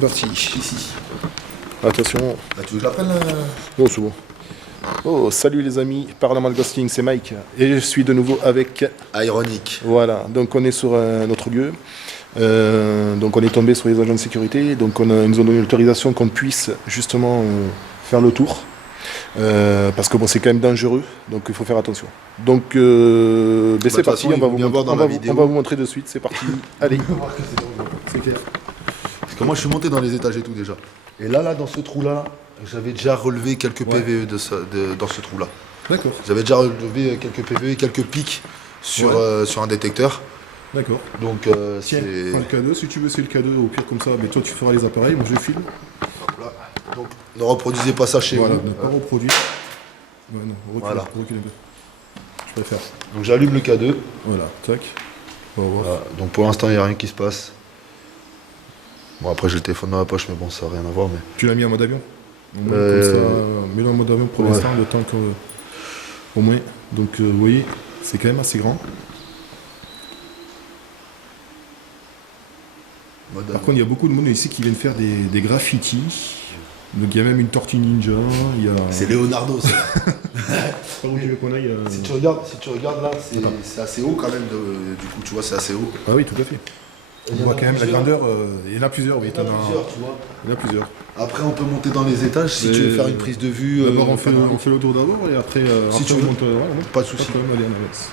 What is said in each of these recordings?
parti. Ici. Attention. Ah, tu veux que je l'appelle Oh, c'est bon. Oh, salut les amis, Paranormal Ghosting, c'est Mike. Et je suis de nouveau avec... Ironique. Voilà, donc on est sur un autre lieu. Donc on est tombé sur les agents de sécurité. Donc on nous ont donné l'autorisation qu'on puisse justement faire le tour. Parce que bon, c'est quand même dangereux, donc il faut faire attention. Donc c'est parti, on va vous montrer de suite, c'est parti. Allez. C'est clair. Parce que moi je suis monté dans les étages et tout déjà. Et là, dans ce trou-là, j'avais déjà relevé quelques PVE dans ce trou-là. D'accord. J'avais déjà relevé quelques PVE et quelques pics sur un détecteur. D'accord. Donc tiens, prends le cadeau, si tu veux c'est le cadeau, au pire comme ça, mais toi tu feras les appareils, moi je filme. Voilà. Donc ne reproduisez pas ça chez vous. Voilà, ne pas reproduire. Ouais, non, recule, voilà. Recule un peu. Je préfère. Donc j'allume le K2. Voilà, tac. On va voir. Voilà. Donc pour l'instant il n'y a rien qui se passe. Bon après j'ai le téléphone dans la poche mais bon ça n'a rien à voir. Mais... Tu l'as mis en mode avion? Au moins, comme ça, mets-le en mode avion pour l'instant, le temps au moins. Donc vous voyez, c'est quand même assez grand. Par contre, il y a beaucoup de monde ici qui viennent faire des graffitis. Donc il y a même une tortue ninja. C'est Leonardo, ça. Par où tu veux qu'on aille si tu regardes là, c'est assez haut quand même. Du coup, tu vois, c'est assez haut. Ah oui, tout à fait. On voit quand même la grandeur. Il y en a plusieurs, oui. Il y en a plusieurs, tu vois. Il y en a plusieurs. Après, on peut monter dans les étages si tu veux faire une prise de vue. D'abord, on fait le tour d'abord et après, si tu on veux. monte. Pas de soucis. Allez, on avance.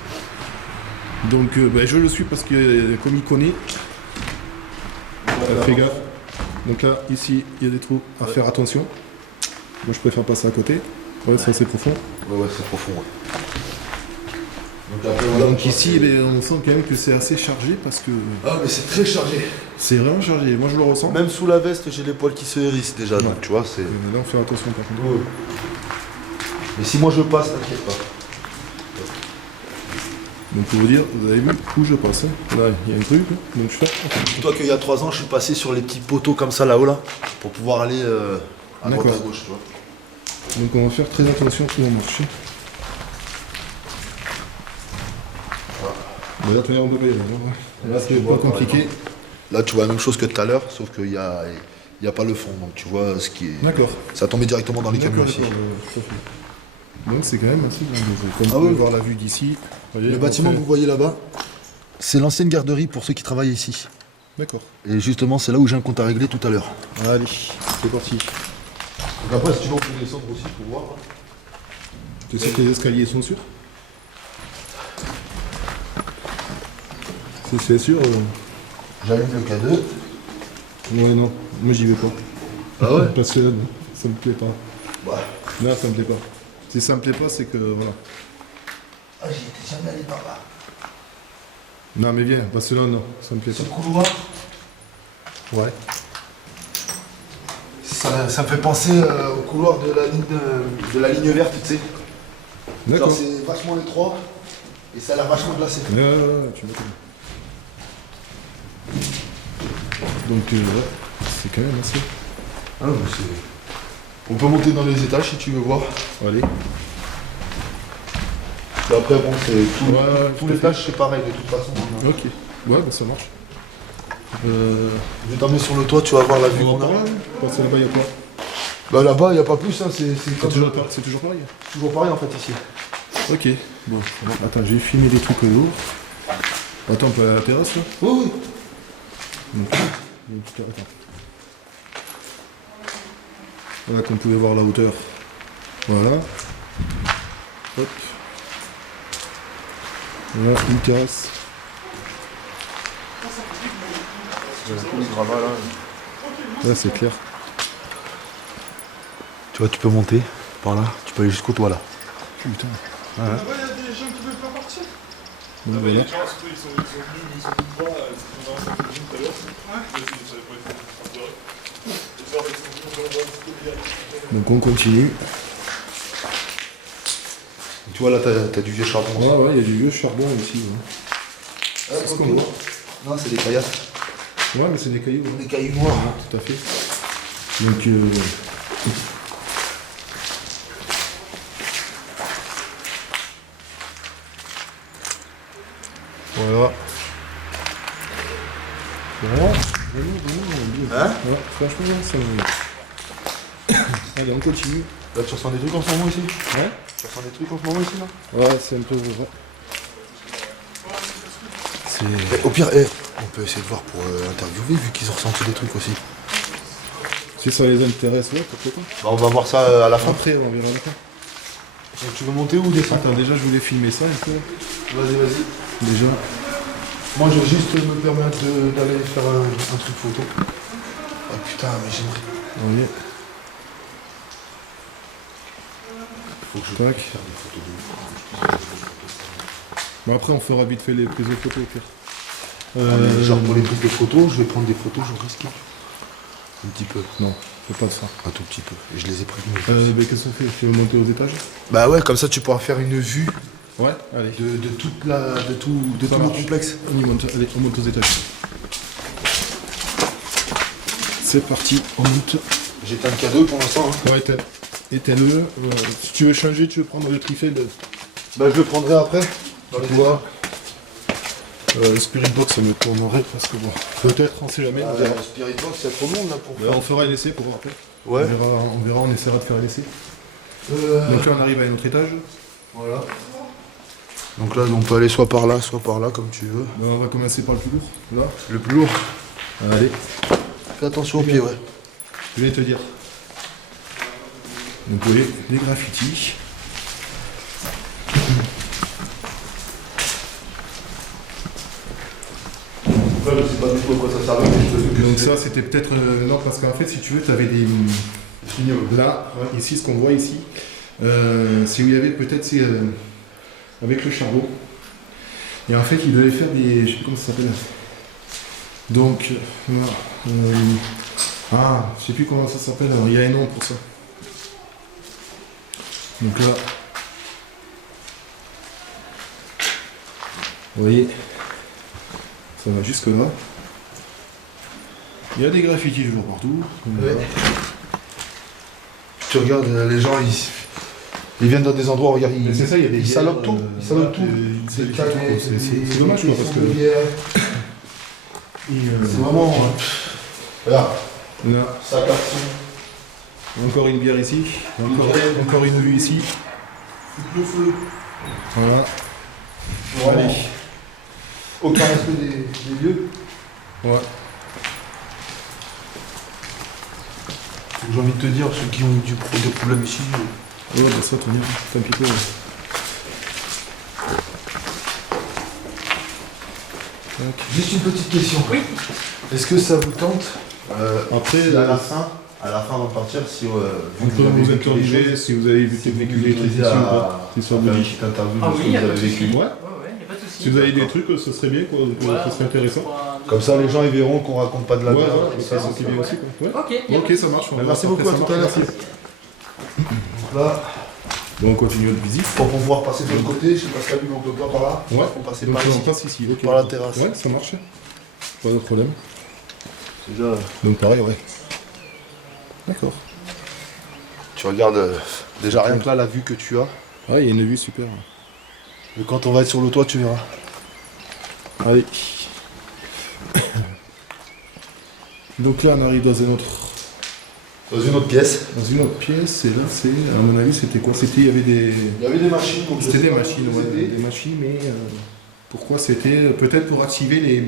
Donc, je le suis parce que, comme il connaît, fais gaffe. Donc là, ici, il y a des trous à faire attention. Moi, je préfère passer à côté. Ouais, c'est assez profond. Ouais, c'est profond. Donc ici, on sent quand même que c'est assez chargé parce que... Ah, mais c'est très chargé. C'est vraiment chargé, moi je le ressens. Même sous la veste, j'ai les poils qui se hérissent déjà, donc tu vois, c'est... Là, on fait attention par contre. Ouais. Mais si moi je passe, t'inquiète pas. Donc pour vous dire, vous avez vu où je passe. Là, il y a un truc, donc je fais... Dis-toi qu'il y a 3 ans, je suis passé sur les petits poteaux comme ça là-haut, là, pour pouvoir aller à droite à gauche, tu vois. Donc on va faire très attention où on marche. Voilà. Là, tu vois, on peut pas y aller. Là, c'est pas compliqué. Là, tu vois la même chose que tout à l'heure, sauf qu'il n'y a pas le fond, donc tu vois ce qui est... D'accord. Ça tombait directement dans les camions aussi. Donc c'est quand même assez grand. Comme vous pouvez voir la vue d'ici. Le bâtiment que vous voyez là-bas, c'est l'ancienne garderie pour ceux qui travaillent ici. D'accord. Et justement, c'est là où j'ai un compte à régler tout à l'heure. Allez, c'est parti. Donc après, si tu veux, on peut descendre aussi pour voir. Tu sais que les escaliers sont sûrs? C'est sûr. J'allume le K2. Ouais, non, moi j'y vais pas. Ah ouais? Parce que là, ça me plaît pas. Bah. Là, ça me plaît pas. Si ça me plaît pas, c'est que voilà. Ah, j'y étais jamais allé par là. Non, mais viens, parce que là, non, ça me plaît pas. Ce couloir, ouais. Ça me fait penser au couloir de la ligne verte, tu sais. D'accord. C'est vachement étroit et ça a l'air vachement glacé. Ouais, tu vois. Donc, ouais, c'est quand même assez. Ah, mais c'est... On peut monter dans les étages si tu veux voir. Allez. Et après, bon, c'est tous les étages, c'est pareil de toute façon. Ok. Ouais, bah ça marche. Je vais t'emmener sur le toit, tu vas voir la vue qu'on a. Parce que là-bas, il y a quoi? Bah là-bas, il n'y a pas plus, hein, c'est toujours pareil. Toujours pareil en fait ici. Ok. Bon, attends, j'ai filmé des trucs au lourd. Attends, on peut aller à la terrasse là? Oui. Attends. Voilà, comme vous pouvez voir la hauteur. Voilà. Hop. Voilà, une terrasse. Là, c'est clair. Tu vois, tu peux monter par là, tu peux aller jusqu'au toit là. Putain. Ouais. Là-bas, il y a des gens qui veulent pas partir. Bon, Il y a voilà. des gens, ils sont venus tout droit, c'était dans la salle de gym tout à l'heure. Donc on continue. Tu vois là, t'as du vieux charbon. Ouais, il y a du vieux charbon ici. Ouais. C'est ce qu'on voit. Non, c'est des caillasses. Ouais, mais c'est des cailloux. Des cailloux noirs. Ouais, tout à fait. Donc, voilà. Voilà. Vraiment, Hein? ouais, franchement, ça allez, on continue. Là, tu ressens des trucs en ce moment ici? Ouais. Tu ressens des trucs en ce moment ici, là? Ouais, c'est un peu... Ouais. Mais au pire, on peut essayer de voir pour interviewer, vu qu'ils ont ressenti des trucs aussi. Si ça les intéresse, ouais, pourquoi pas. Bah, on va voir ça à la fin. Après, on verra après. Donc, tu veux monter ou descendre? Attends, déjà, je voulais filmer ça un peu. Vas-y. Déjà. Moi, je vais juste me permettre d'aller faire un truc photo. Oh putain, mais j'aimerais. Oui. Faut que je Tac. faire des photos de Bon, après, on fera vite fait les prises de photos, au pire. Genre pour les trucs de photos, je vais prendre des photos, j'en risque. Un petit peu. Non, fais pas de ça. Un tout petit peu. Et je les ai prévenus. Mais qu'est-ce qu'on fait? Tu veux monter aux étages? Bah ouais, comme ça tu pourras faire une vue Ouais, allez. de toute la. de tout Ça le marche. complexe. On y monte, allez, on monte aux étages. C'est parti, on monte. J'éteins le cadeau pour l'instant. Hein. Ouais, éteins-le. Si tu veux changer, tu veux prendre le trifle. Bah je le prendrai après. Dans les bois. Le Spirit Box, ça me tournerait parce que bon, peut-être, on sait jamais. On verra. Spirit Box, c'est trop long là pour On fera un essai pour voir après. Ouais. On verra, on essaiera de faire un essai. Donc là, on arrive à un autre étage. Voilà. Donc là, on peut aller soit par là, comme tu veux. Ben, on va commencer par le plus lourd. Là. Le plus lourd. Allez, Fais attention aux pieds, ouais. je vais te dire. Donc, vous voyez, les graffitis. Après, je sais pas du tout à quoi ça servait, mais je te dis que Donc ça, c'était peut-être... non, parce qu'en fait, si tu veux, tu avais des... Là, ici, ce qu'on voit ici, c'est où il y avait peut-être... c'est avec le charbon. Et en fait, ils devaient faire des... Je sais plus comment ça s'appelle. Donc, voilà. Je sais plus comment ça s'appelle. Alors, il y a un nom pour ça. Donc là... Vous voyez, ça va jusque là. Il y a des graffitis, je vois partout. Ouais. Tu regardes, les gens, ils viennent dans des endroits, regarde, Mais c'est ça, il y a des ils salopent tout. Ils salopent tout. C'est calé, c'est dommage, quoi, parce que... C'est vraiment. Regarde, Là, ça carton. encore une bière ici. Encore une vue ici. Le feu. Voilà. Vraiment. Aucun respect des lieux. Ouais. J'ai envie de te dire, ceux qui ont eu des problèmes ici. Ouais, bah ça, très bien. Tant pis, quoi. Juste une petite question. Oui. Est-ce que ça vous tente Après, si à la fin avant de partir, si on peut vous interviewer si vous avez vécu l'électricité ou pas. C'est sur une de petite interview Ah de ce oui, que y a vous pas avez de vécu. souci. Ouais. Ouais, y a pas de souci. Si vous avez des trucs, ce serait bien, quoi. Ça serait intéressant. Comme ça, les gens ils verront qu'on raconte pas de la Ouais, merde. ouais, ça c'est bien aussi, quoi. Ouais. Ok, y a pas Ok, de ça souci. marche. Merci beaucoup, à tout à l'heure. Merci. Donc là, Bon, on continue notre visite. pour pouvoir passer de l'autre côté, je sais pas si t'as vu, on peut pas par là. Ouais. On passait Donc par on ici. passe ici. Ok. Par la terrasse. Ouais, ça marche. Pas de problème. Déjà, Donc pareil, ouais. D'accord. tu regardes déjà rien que là la vue que tu as. Ah, il y a une vue super. Et quand on va être sur le toit, tu verras. Allez. Donc là, on arrive dans une autre pièce. pièce. Et là, c'est, à mon avis, c'était quoi? C'était, il y avait des... Il y avait des machines. donc je C'était sais des pas machines, si vous ouais, aidez. des machines, mais pourquoi c'était peut-être pour activer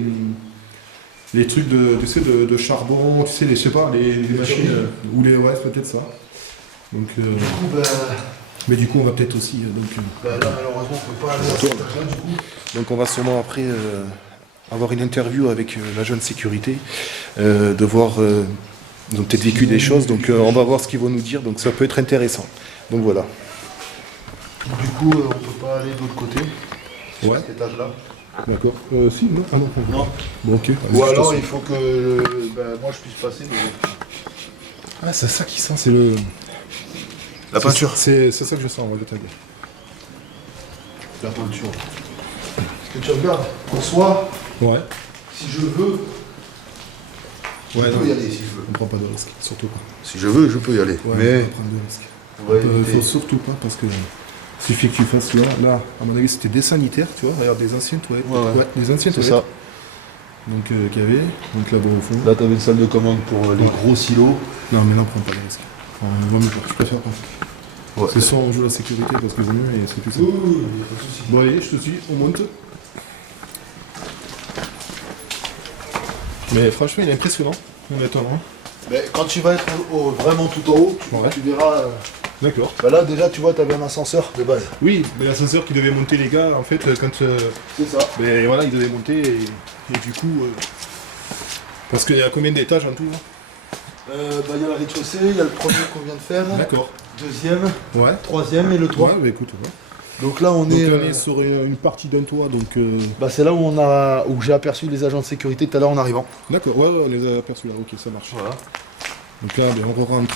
les trucs de, tu sais, de charbon, tu sais, je sais pas, les machines, ou les, ouais, c'est peut-être ça. Donc, Du coup, bah, mais du coup, on va peut-être aussi, là, malheureusement, on peut pas aller à cet étage-là, du coup. donc on va sûrement après avoir une interview avec l'agent de sécurité, de voir, ils ont peut-être vécu des choses, donc on va voir ce qu'ils vont nous dire, donc ça peut être intéressant. Donc voilà. Du coup, on peut pas aller de l'autre côté. Sur Ouais. cet étage-là. D'accord. Si, non. Ah non. Non. Bon, ok. Ou alors, il faut que moi je puisse passer. Mais... Ah, c'est ça qui sent, c'est le... La peinture. C'est ça que je sens, ouais, le tag. La peinture. Ce que tu regardes, en soi, Ouais. si je veux, je Ouais, peux non. y aller si je veux. On prend pas de risque, surtout pas. Si je veux, je peux y aller. Ouais, mais on va pas prendre de risque. on va éviter. Faut surtout pas parce que suffit que tu fasses là, à mon avis c'était des sanitaires, tu vois, regarde des anciennes toilettes. Ouais. Des anciennes C'est toilettes. ça. Donc qu'il y avait. Donc là-bas au fond. Là, t'avais une salle de commande pour les gros silos. Non mais là on prend pas de risque. Enfin, vaut mieux pas, je préfère pas. Ouais. C'est soit on joue la sécurité parce que vaut mieux et c'est tout ça. Oui, oui, oui, pas de souci. Bon allez, je te suis, on monte. Mais franchement il est impressionnant, honnêtement. Mais quand tu vas être vraiment tout en haut, Ouais. tu verras. D'accord. Bah là, déjà, tu vois, t'avais un ascenseur de base. Oui, mais l'ascenseur qui devait monter les gars, en fait, quand... C'est ça. mais voilà, il devait monter et du coup... parce qu'il y a combien d'étages en tout là Bah, il y a la rez-de-chaussée, il y a le premier qu'on vient de faire. D'accord. Deuxième, Ouais. troisième et le toit. Ouais, bah écoute, ouais. Donc là, on Donc est. on est sur une partie d'un toit, donc... Bah, c'est là où j'ai aperçu les agents de sécurité tout à l'heure en arrivant. D'accord, ouais, on les a aperçus là, ok, ça marche. Voilà. Donc là, ben, on rentre.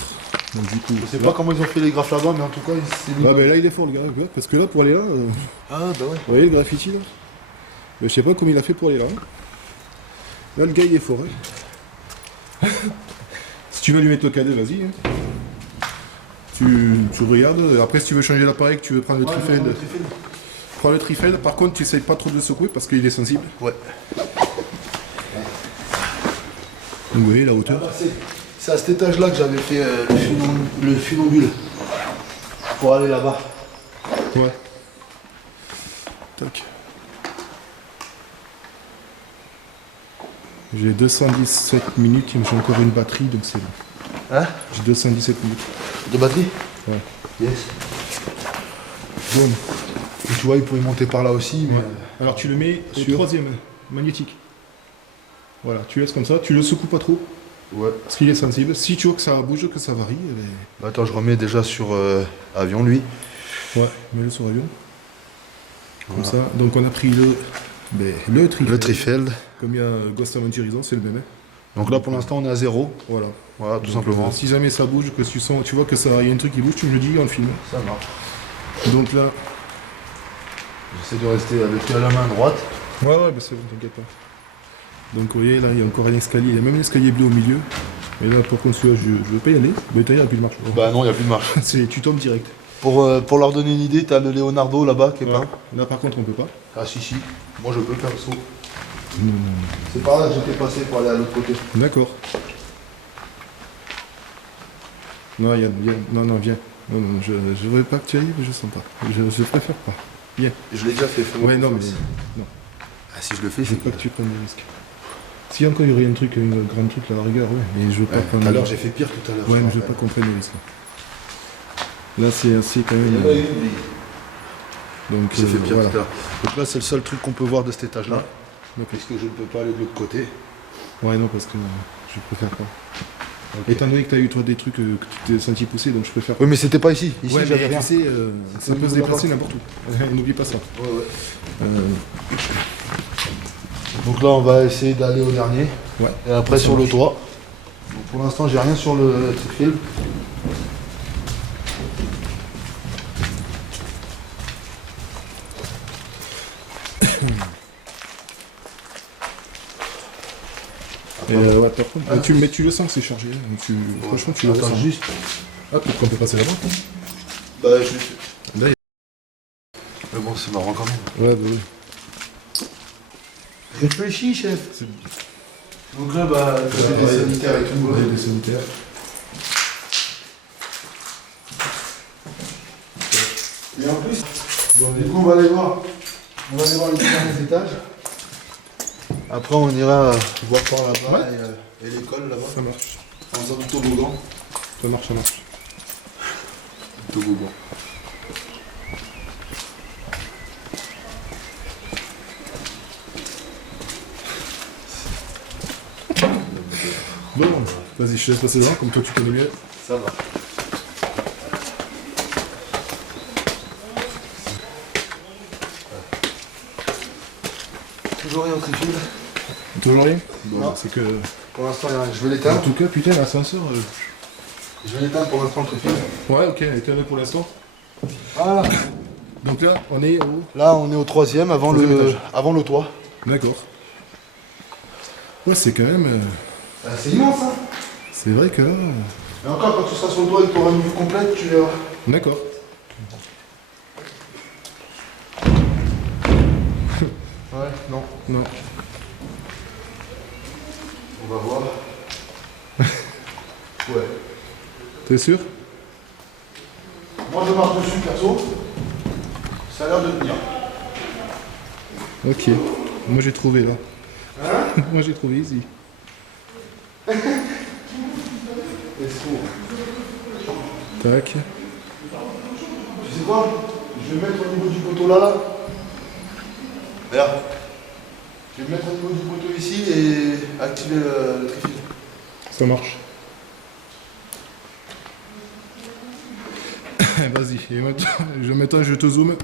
Donc du coup... Je sais là. pas comment ils ont fait les graphes là-bas, mais en tout cas, c'est mis. Ah ben là, il est fort le gars, ouais, parce que là, pour aller là... Ah, bah ouais. vous voyez le graffiti là je sais pas comment il a fait pour aller là. Là, le gars, il est fort. Hein. Si tu veux lui mettre le cadet, vas-y. Hein. Tu regardes. Après, si tu veux changer l'appareil, que tu veux prendre le Trifeld, prends le Trifeld. Par contre, tu essayes pas trop de le secouer parce qu'il est sensible. Ouais. Donc, vous voyez la hauteur. Ah, bah, c'est à cet étage-là que j'avais fait le funambule. Pour aller là-bas. Ouais. Tac. J'ai 217 minutes, j'ai encore une batterie, donc c'est bon. Hein? J'ai 217 minutes. De batterie? Ouais. Yes. Bon. Et tu vois, il pouvait monter par là aussi, mais. Alors tu le mets sur troisième, magnétique. Voilà, tu laisses comme ça, tu le secoues pas trop, Ouais. parce qu'il est sensible. Si tu vois que ça bouge, que ça varie, Bah, attends, je remets déjà sur avion, lui. ouais, mets-le sur avion. Comme Voilà. ça. Donc on a pris le Trifeld. Le Trifeld. Comme il y a Ghost Aventurisant, c'est le même. Hein. Donc là, pour l'instant, on est à 0. Voilà. Voilà, tout Donc, simplement. si jamais ça bouge, que tu sens, tu vois que ça, il y a un truc qui bouge, tu me le dis, on le filme. Ça marche. Donc là. J'essaie de rester avec la main droite. Ouais, bah c'est bon, t'inquiète pas. Donc vous voyez, là, il y a encore un escalier, il y a même un escalier bleu au milieu. Mais là, par contre, celui-là, je veux pas y aller. Mais d'ailleurs, il n'y a plus de marche. Bah non, il n'y a plus de marche. Tu tombes direct. Pour leur donner une idée, t'as le Leonardo là-bas qui est Ouais. pas. Là, par contre, on peut pas. Ah si, si. Moi, je peux faire le saut. C'est par là que j'étais passé pour aller à l'autre côté. D'accord. Non, non, viens. Non, non, je veux pas que tu ailles, mais je sens pas. Je préfère pas. Viens. Je l'ai déjà fait. fais-moi Ouais, non, mais confiance. non. Ah, si je le fais, Je veux c'est pas que tu prennes des risques. Si encore il y aurait un truc, un grand truc là, regarde, ouais. Mais je veux pas Ouais, prendre. tout à l'heure, j'ai fait pire tout à l'heure. Ouais, mais me je veux pas rappelle. qu'on prenne des risques. Là, c'est assez quand Il y même. en a une, mais Donc, j'ai fait pire voilà. tout à l'heure. Donc là, c'est le seul truc qu'on peut voir de cet étage-là. Ok. Puisque je ne peux pas aller de l'autre côté. Ouais, non, parce que je préfère pas. Ok. Étant donné que tu as eu toi des trucs que tu t'es senti pousser, donc je préfère pas. Oui, mais c'était pas ici. Ici, Ouais, j'avais mais rien. tu sais, ça peut se déplacer n'importe où. N'oublie pas ça. Ouais, ouais. Donc là, on va essayer d'aller au dernier. Ouais. Et après, Ça sur le marche. toit. Donc, pour l'instant, j'ai rien sur le Trifeld. Et ouais, par contre, mais tu le sens que c'est chargé. hein. Franchement, tu le Attends, sens. juste. Ah, peut-être qu'on peut passer là-bas. Bah, je... Là, Mais bon, c'est marrant quand même. ouais, bah oui. Réfléchis, chef. Donc là, bah, t'as des sanitaires et tout. Il y a des sanitaires. Et en plus, bon, du coup, on va aller voir. On va aller voir les derniers étages. Après, on ira voir par là-bas et l'école là-bas. Ça marche. En faisant du toboggan. Ça marche, ça marche. Toboggan. Bon, vas-y, je te laisse passer devant, comme toi tu connais mieux. Ça va. Toujours rien au Trifeld. Toujours rien Bon, Non. c'est que. Pour l'instant, il y a rien. Je vais En l'éteindre. tout cas, putain, l'ascenseur. Je vais l'éteindre pour l'instant le Trifeld. Ouais, ok, éteint pour l'instant. Voilà. Donc là, on est au. Là, on est au troisième avant Troisième étage. avant le toit. D'accord. Ouais, c'est quand même. C'est immense, hein. C'est vrai que là. Et encore, quand tu seras sur le toit et que tu auras une vue complète, tu verras. D'accord. Ouais, non. Non. On va voir. Ouais. T'es sûr? Moi je marche dessus perso. Ça a l'air de tenir. Ok. Moi j'ai trouvé là. Hein? Moi j'ai trouvé ici. Et c'est tout. Tac. Tu sais quoi? Je vais me mettre au niveau du poteau là. Regarde. Je vais me mettre au niveau du poteau ici et activer le trifil. Ça marche. Vas-y. Et maintenant je te zoome.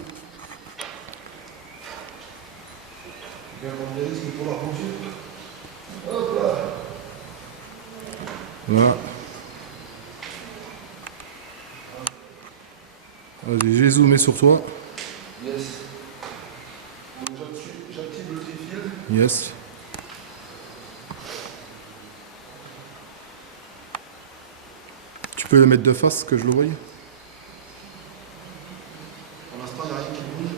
Voilà. Vas-y, j'ai zoomé sur toi. Yes. Donc j'active le trifil. Yes. Tu peux le mettre de face, que je le voie. Pour l'instant, il n'y a rien qui bouge.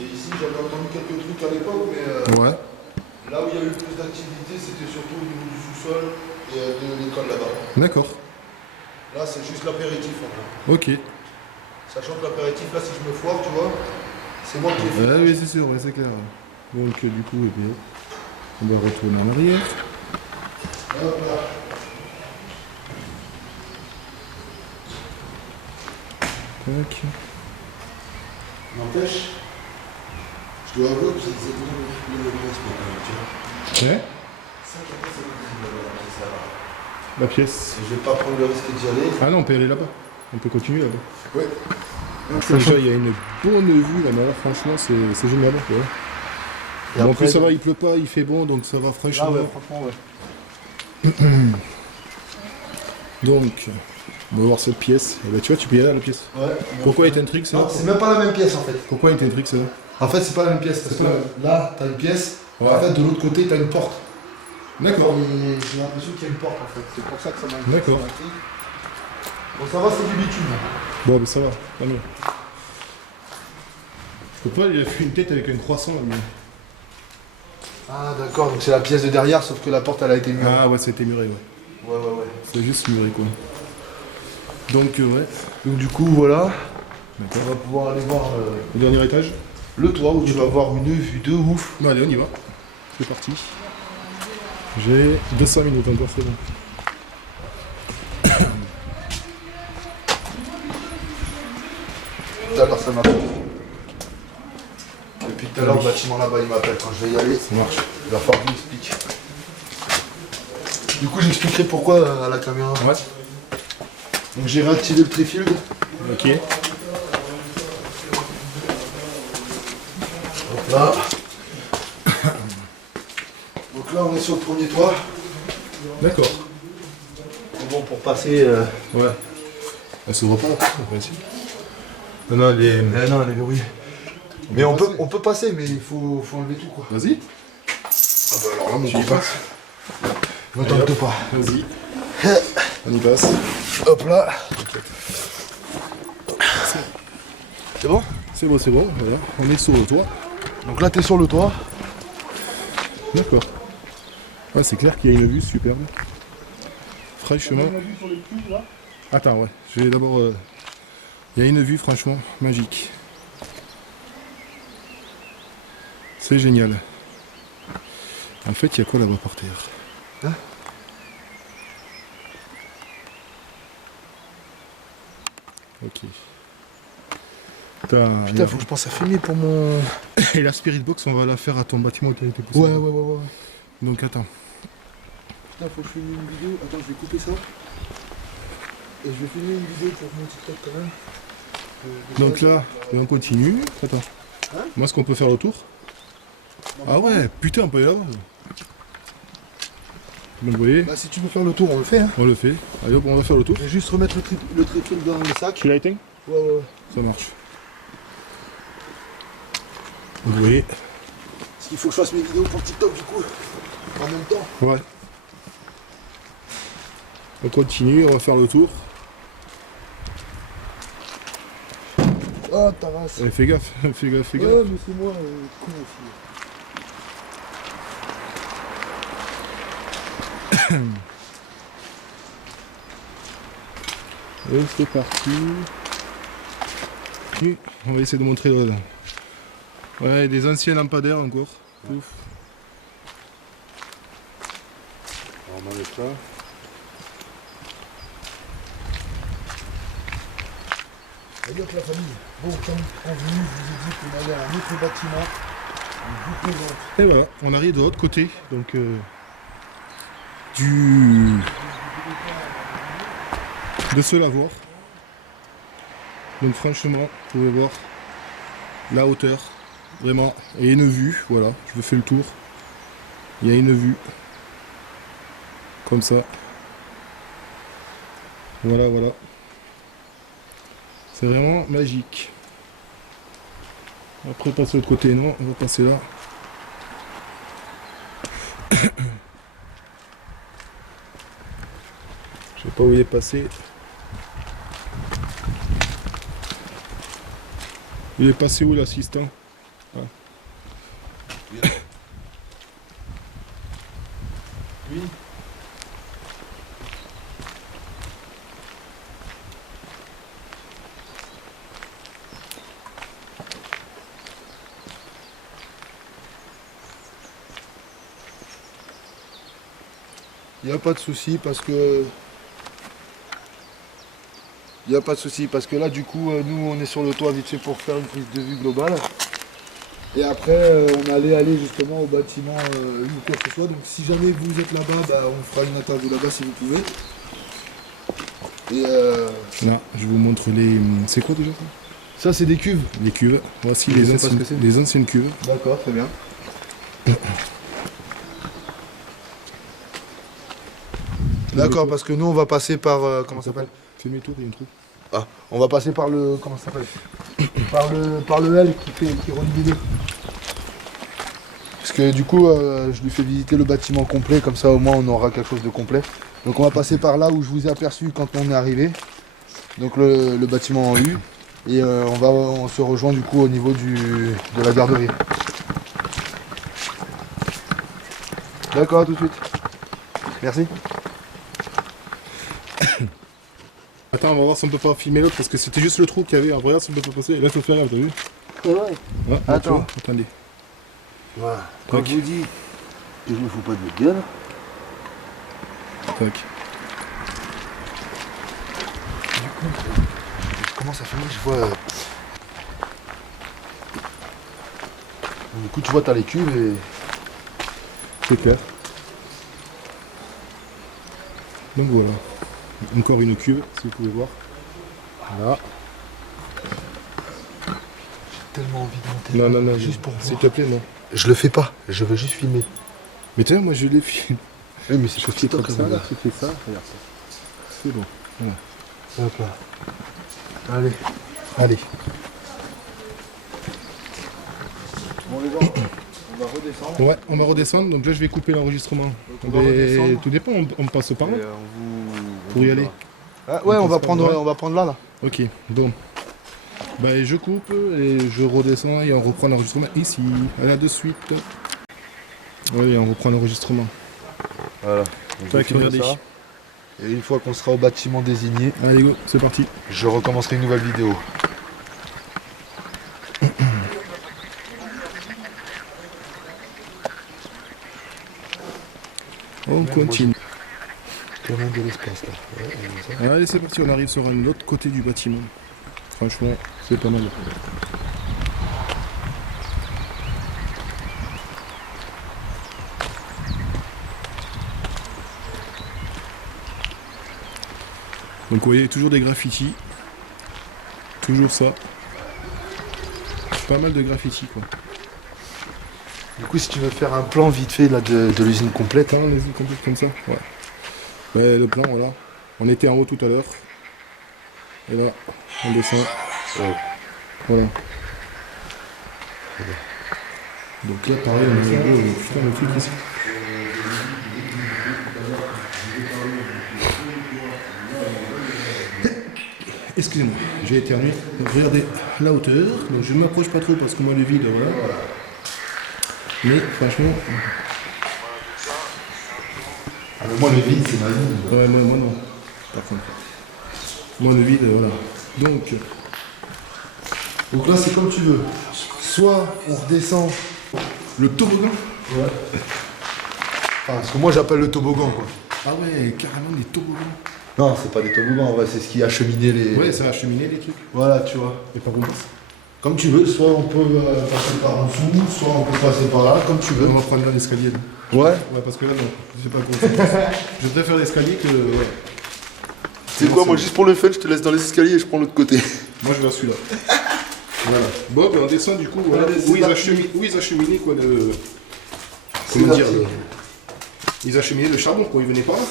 Et ici, j'avais entendu quelques trucs à l'époque, mais Ouais. là où il y a eu plus d'activité, c'était surtout au niveau du sous-sol et de l'école là-bas. D'accord. Là, c'est juste l'apéritif en fait. Ok. Sachant que l'apéritif, là, si je me foire, tu vois, c'est moi qui ai fait. Ouais, oui, c'est sûr, ouais, c'est clair. Donc, du coup, eh bien, on va retourner en arrière. Hop là. Tac. N'empêche, je dois avouer que c'est le respect quand même, tu vois. Ouais. Ça, c'est là-bas. La pièce. Je vais pas prendre le risque d'y aller. Ah non, on peut aller là-bas. On peut continuer là-bas. Oui. Déjà, il y a une bonne vue là-bas, franchement, c'est génial. Ouais. Et En après, plus, ça va, il pleut pas, il fait bon, donc ça va franchement. Ah ouais, franchement, ouais. Donc, on va voir cette pièce. Eh ben, tu vois, tu peux y aller à la pièce. Ouais. Pourquoi il t'intrigue ça? Non, c'est même pas la même pièce en fait. Pourquoi il t'intrigue ça? En fait, c'est pas la même pièce parce que là, t'as une pièce. Ouais. En fait, de l'autre côté, t'as une porte. D'accord. Et j'ai l'impression qu'il y a une porte en fait. C'est pour ça que ça m'a. D'accord. Bon, ça va, c'est du bitume. Bon, ben ça va, pas mieux. Je peux pas, il a fait une tête avec un croissant là. Ah, d'accord, donc c'est la pièce de derrière, sauf que la porte elle a été murée. Ah ouais, ça a été muré, ouais. Ouais. C'est juste muré quoi. Donc, ouais. Donc, du coup, voilà. D'accord. On va pouvoir aller voir Au dernier étage. le toit où tu vas voir une vue de ouf. Bon, allez, on y va. C'est parti. J'ai 200 minutes encore, c'est bon. Tout à l'heure, ça m'appelle. Depuis tout à l'heure, le bâtiment là-bas, il m'appelle quand je vais y aller. Ça marche. Il va falloir que je m'explique. Du coup, j'expliquerai pourquoi à la caméra. Ouais. Donc, j'ai réactivé le trifield. Ok. Donc là. Donc là, on est sur le premier toit. D'accord. Bon, pour passer. Ouais. Elle s'ouvre pas la porte, après, si. Non, elle est verrouillée. Mais on peut passer, mais il faut enlever tout quoi. Vas-y. Ah bah alors là, mon Tu y copain. passes. Ne tente pas. Vas-y. On y passe. Hop là. C'est bon? C'est bon, voilà. On est sur le toit. Donc là, t'es sur le toit. D'accord. Ouais, c'est clair qu'il y a une vue superbe. Franchement. Attends, ouais. Je vais d'abord. Il y a une vue franchement magique. C'est génial. En fait, il y a quoi là-bas par terre? Hein? Ok. Putain, faut que je pense à fumer pour mon. Et la Spirit Box, on va la faire à ton bâtiment où tu as été poussé. Ouais. Donc attends. Putain, faut que je filme une vidéo. Attends, je vais couper ça. Et je vais filmer une vidéo pour mon TikTok quand même. Donc là, on continue. Attends. Hein? Moi, est-ce qu'on peut faire le tour? Ah ouais, putain, on peut y aller là-bas. Donc vous voyez, Bah, si tu veux faire le tour, on le fait. Hein. on le fait. Allez hop, on va faire le tour. Je vais juste remettre le trifield dans le sac. Tu l'as éteint? Ouais. Ça marche. Oui. Parce qu'il faut que je fasse mes vidéos pour TikTok du coup. En même temps. Ouais. On continue, on va faire le tour. Ah, ta race. Fais gaffe, fais gaffe, fais gaffe. Ouais, mais c'est moi, con aussi. Et c'est parti. Et on va essayer de montrer le... Ouais, des anciens lampadaires encore. Pouf. Alors, on enlève ça. Salut avec la famille. Bon, comme convenu, je vous ai dit qu'on allait à un autre bâtiment. Je vous présente. Et voilà, on arrive de l'autre côté. Donc de ce lavoir. Donc franchement, vous pouvez voir la hauteur. Vraiment. Et une vue, voilà, je vous fais le tour. Il y a une vue. Comme ça. Voilà, voilà. C'est vraiment magique. Après, passer de l'autre côté, non, on va passer là. Je sais pas où il est passé. Il est passé où l'assistant? Ah. Oui. Il n'y a pas de souci parce que... Il n'y a pas de souci parce que là du coup nous on est sur le toit vite fait pour faire une prise de vue globale. Et après on allait aller justement au bâtiment ou quoi que ce soit. Donc si jamais vous êtes là-bas, bah, on fera une interview là-bas si vous pouvez. Et Là, je vous montre les... C'est quoi déjà ça? ça c'est des cuves. Les cuves. Voici Je les sais pas ce anciennes, que c'est. les anciennes cuves. D'accord, très bien. D'accord, parce que nous on va passer par... comment ça s'appelle? Fais mes tours, il y a une trou. Ah, on va passer par le... Comment ça s'appelle? Par le L qui relie les deux. Parce que du coup, je lui fais visiter le bâtiment complet, comme ça au moins on aura quelque chose de complet. Donc on va passer par là où je vous ai aperçu quand on est arrivé. Donc le bâtiment en U. Et on se rejoint du coup au niveau de la garderie. D'accord, à tout de suite. Merci. Attends, on va voir si on peut pas filmer l'autre parce que c'était juste le trou qu'il y avait. Regarde si on peut pas passer. Là, faut faire, t'as vu? Ouais. Ouais, Attends. tu vois, attendez. Voilà. Quand Tac. je vous dis que je me fous pas de votre gueule. Tac. Du coup, je commence à filmer, je vois... Du coup, tu vois, t'as les cubes et... C'est clair. Donc voilà. Encore une cuve, si vous pouvez voir. Voilà. J'ai tellement envie de monter. Non, non, non, juste pour s'il voir. te plaît, non. Je le fais pas, je veux juste filmer. Mais tu vois, moi je l'ai filmé. Oui, mais c'est Je pour fais TikTok, comme ça, là. là, tu fais ça, regarde ça. C'est bon. Voilà. Hop là. Allez. Allez. Bon les gens, on va redescendre. Ouais, on va redescendre, donc là je vais couper l'enregistrement. on va redescendre. Tout dépend, on passe par là Et, on pour y aller. Ah, ouais, On on va passe par là. prendre là. Ok, donc. Bah, je coupe et je redescends et on reprend l'enregistrement ici. Allez, à de suite. Allez, on reprend l'enregistrement. Voilà. Tac, regardez. Et une fois qu'on sera au bâtiment désigné, Allez, go, c'est parti. je recommencerai une nouvelle vidéo. On continue. Quand même de l'espace là. Allez, c'est parti, on arrive sur un autre côté du bâtiment. Franchement, c'est pas mal. Donc vous voyez, toujours des graffitis. Toujours ça. Pas mal de graffitis quoi. Du coup, si tu veux faire un plan vite fait là, de l'usine complète. Attends, les complète comme ça. Ouais. Le plan, voilà. On était en haut tout à l'heure. Et là, on descend. Ouais. Voilà. Donc là, pareil, on a un gros, putain, le truc ici. Excusez-moi, j'ai éternué. Donc regardez la hauteur. Donc je ne m'approche pas trop parce que moi le vide, voilà. Mais franchement, Ah, mais moi, le vide, c'est ma vie. ouais, moi non. Par contre, moi le vide, voilà. Donc, Donc là, c'est comme tu veux. Soit on redescend. le toboggan. Ouais. Enfin, ce que moi, j'appelle le toboggan, quoi. Ah ouais, carrément des toboggans. Non, c'est pas des toboggans, ouais, c'est ce qui a cheminé les. Ouais, ça va acheminer les trucs. Voilà, tu vois. Et par contre, Comme tu veux, soit on peut passer par en dessous, soit on peut passer par là, comme tu veux. on va prendre là l'escalier. là. Ouais. Ouais, parce que là, non, je sais pas comment ça passe. Je préfère l'escalier que. Ouais. C'est quoi, moi, juste pour le fun, je te laisse dans les escaliers et je prends l'autre côté. Moi, je vais à celui-là. Voilà. Bon, ben on descend du coup. Voilà. Allez, c'est Où parti. ils achemiнаient quoi le. C'est Comment dire parti. Ils acheminaient le charbon quand ils venaient par là.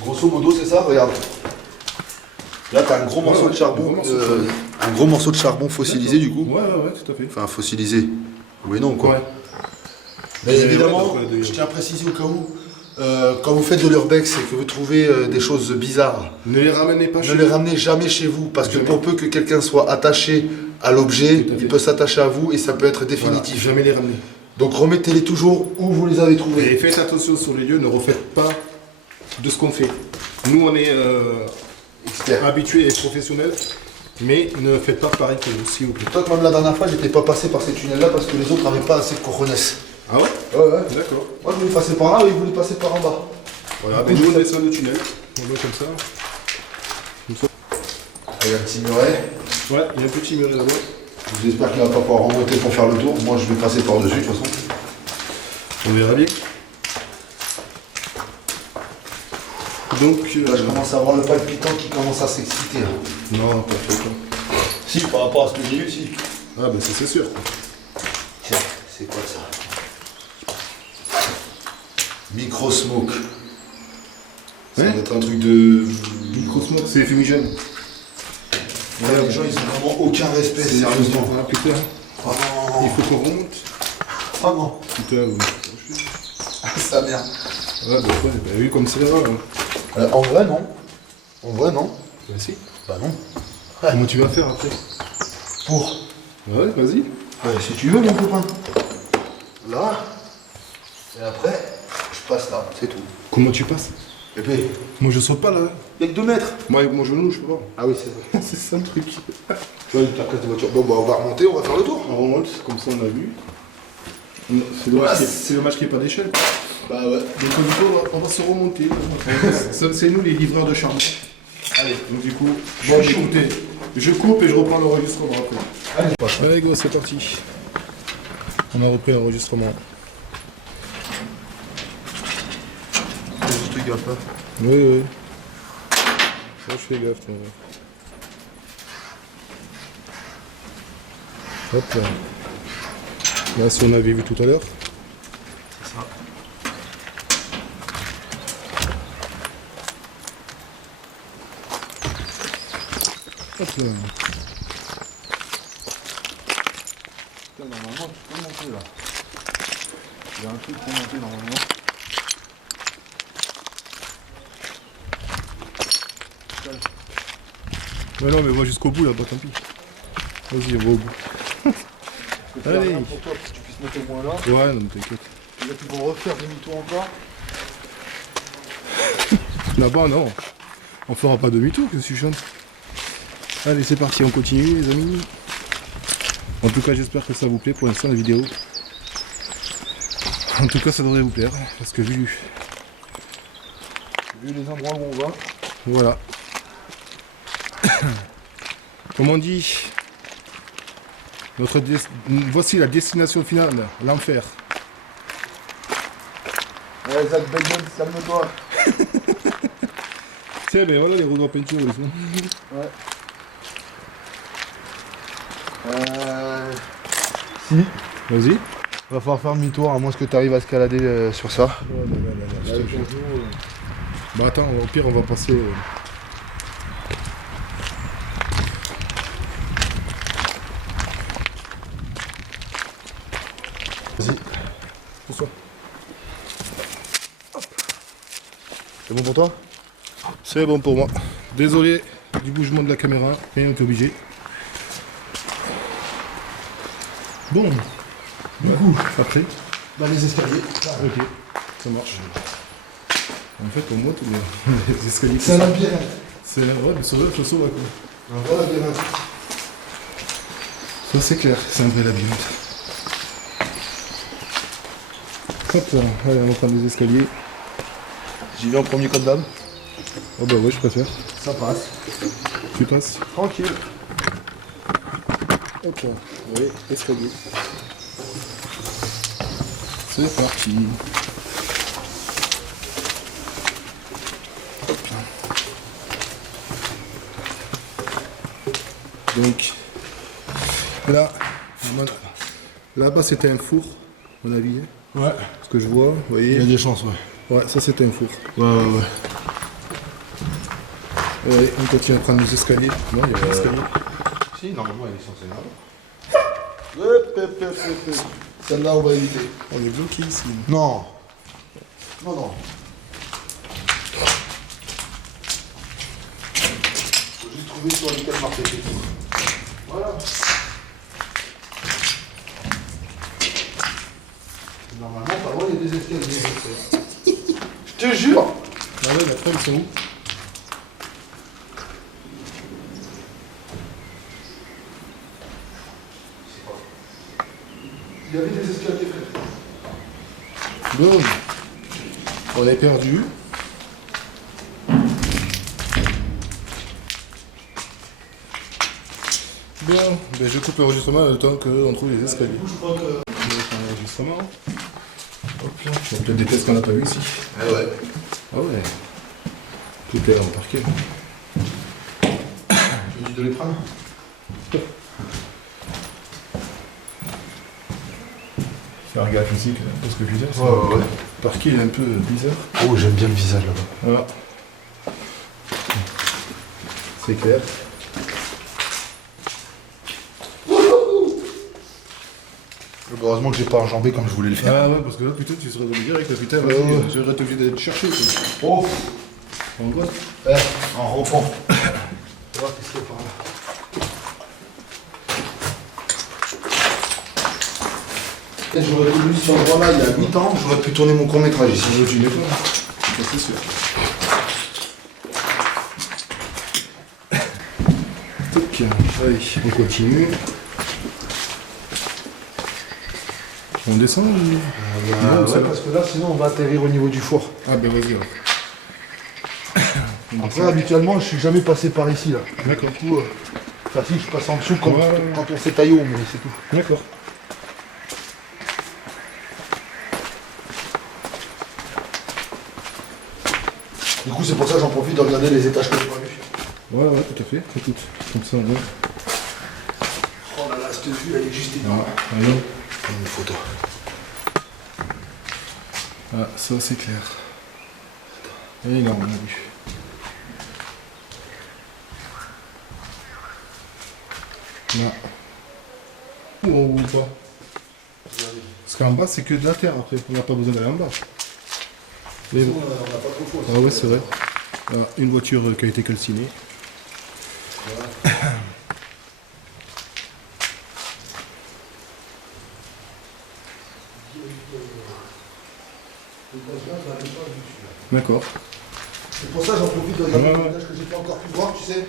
Grosso modo, c'est ça, regarde. Là, t'as un gros morceau de charbon. Un gros morceau de charbon fossilisé, du coup. Ouais, tout à fait. Enfin, fossilisé. Oui, non, quoi. Ouais. Mais Et évidemment, ouais, donc, je tiens à préciser au cas où, quand vous faites de l'urbex et que vous trouvez des choses bizarres, Ne les ramenez pas ne chez les vous. ramenez jamais chez vous, parce que Jamais. pour peu que quelqu'un soit attaché à l'objet, Tout à fait. il peut s'attacher à vous et ça peut être Voilà, définitif. jamais les ramener. Donc remettez-les toujours où vous les avez Et trouvés. faites attention sur les lieux, ne refaites pas de ce qu'on fait. Nous, on est Expert. habitués et professionnels, mais ne faites pas pareil que vous, s'il vous plaît. Toi, même la dernière fois, j'étais pas passé par ces tunnels-là parce que les autres n'avaient pas assez de cojones. Ah ouais? Ouais. D'accord. Moi, je voulais passer par là, eux, ils voulaient passer par en bas. Voilà, mais nous, on descend le tunnel. On va comme ça. Il y a un petit muret. Ouais, il y a un petit muret là-bas. J'espère qu'il va pas pouvoir remonter pour faire le tour. Moi, je vais passer par-dessus, de toute façon. On verra bien. Donc, Là, je commence à avoir le palpitant qui commence à s'exciter. là. non, pas fait quoi. Si, par rapport à ce que j'ai vu, si. Ah, ben ça, c'est sûr. Tiens, c'est quoi ça? Micro-smoke. Ça Ouais. doit être un truc de... Microsmoke, c'est fumigène. Ouais, les gens, ils ont vraiment aucun respect, sérieusement. Ah, putain, Oh il non. faut qu'on remonte. Oh non. Putain, oui. Sa mère. Ah, bah, ouais, bah oui, comme c'est là. Hein. En vrai, non. En vrai, non. Bah, si. Bah non. Comment tu vas faire après? Pour. Ouais, vas-y. Si tu veux, mon copain. Là. Et après, je passe là, c'est tout. Comment tu passes? Et puis, Moi, je saute pas là. il y a que 2 mètres. Moi, avec mon genou, je peux pas. Ah oui, c'est vrai. C'est ça le truc. Tu vois, ta place de voiture. Bon, bah, on va remonter, on va faire le tour. On remonte, comme ça, on a vu. Non, c'est dommage Ouais. qu'il n'y ait pas d'échelle. Bah ouais. Donc, du coup, on va se remonter. C'est nous les livreurs de charbon. Allez. Donc, du coup, Bon, écoutez, je coupe et je reprends l'enregistrement après. Allez. Allez, go, c'est parti. On a repris l'enregistrement. Juste gaffe, hein. Oui. Ça, je fais gaffe, toi. Hop là. Là, si on avait vu tout à l'heure. C'est ça. Hop là. Putain, normalement, tu peux monter là. Il y a un truc pour monter normalement. Mais non, mais va jusqu'au bout là-bas, tant pis. Vas-y, on va au bout. Allez. Pour toi, pour que tu puisses monter au moins là. Ouais, non, mais t'inquiète. Et là, tu vas refaire demi-tour encore. Là-bas, non. On fera pas demi-tour, que tu chantes. Allez, c'est parti, on continue, les amis. En tout cas, j'espère que ça vous plaît pour l'instant, la vidéo. En tout cas, ça devrait vous plaire, parce que vu les endroits où on va. Voilà. Comme on dit, voici la destination finale, l'enfer. Ouais, Zach Biden, calme-toi. Tiens, mais voilà les rouleaux à peinture, ils sont. Ouais. Si. Vas-y. Va falloir faire demi-tour, à moins que tu arrives à escalader sur ça. Je te jure. Bah attends, au pire on va passer. Vas-y. bon pour toi? C'est bon pour moi. Désolé du bougement de la caméra, rien n'est obligé. Bon, du coup, après, Bah les escaliers. ok, ça marche. En fait, pour moi, tous les escaliers. C'est un labyrinthe. C'est ouais, mais ça va, ça sauve quoi. Un vrai labyrinthe. Ça c'est clair, c'est un vrai labyrinthe. Hop là, allez, on va prendre les escaliers. J'y vais en premier comme d'hab. Oh bah ouais, je préfère. Ça passe. Tu passes. Tranquille. Hop là, oui, escalier. C'est parti. Hop là. Donc, là, là-bas c'était un four, à mon avis. Hein. Ouais. Ce que je vois, vous voyez. Il y a des chances, ouais. Ouais, ça c'était un four. Ouais. Ouais, on continue à prendre les escaliers. Non, il y a pas d'escalier. Si, normalement, il est censé là. Celle-là, on va éviter. On est bloqué ici. Non. Non. Faut juste trouver sur lequel marcher c'est tout. Voilà. Normalement, pas loin, il y a des escaliers. Je te jure. Ah ouais, mais après ils sont où? Il y avait des escaliers, frère. Bon, on est perdu. Bien, ben je coupe l'enregistrement le temps qu'on trouve les escaliers. Du coup, je crois que... L'enregistrement. Hop là, on a peut-être des tests qu'on n'a pas vu ici. Ah ouais. Ah ouais. Tout est en parquet. J'ai dit de les prendre. Faire gaffe ici, parce que je disais, Ouais. le parquet il est un peu bizarre. Oh, j'aime bien le visage là-bas. Voilà. C'est clair. Heureusement que j'ai pas enjambé comme je voulais le faire. Ah ouais, parce que là, putain, tu serais obligé direct, putain, Ouais. j'aurais été obligé d'aller te chercher. Quoi. Oh, En gros, en rampant. Tu vois, qu'est-ce qu'il y a par là? J'aurais voulu sur le droit là il y a 8 ans, j'aurais pu tourner mon court métrage ici. tu n'es pas. Ça, c'est sûr. Toc. Allez, on continue. On descend ou... Non, ça va. parce que là sinon on va atterrir au niveau du four. Ah ben vas-y. alors. Après habituellement je suis jamais passé par ici là. D'accord. Du coup, enfin si je passe en dessous quand, Ouais. quand on s'est taillé haut, mais c'est tout. D'accord. Du coup c'est pour ça que j'en profite de regarder les étages que j'ai pas vus. Ouais, tout à fait. Écoute, comme ça, on va. Oh là là, cette vue elle est juste Ah, énorme. allez. Prends une photo. Ah, ça c'est clair. Et là, on a vu. Là. Ou en haut ou pas? Parce qu'en bas, c'est que de la terre après. On n'a pas besoin d'aller en bas. Mais bon. On n'a pas trop chaud. Ah ouais, c'est vrai. Là, une voiture qui a été calcinée. D'accord. C'est pour ça que j'en profite de regarder Ouais, les ouais. étages que j'ai pas encore pu voir, tu sais.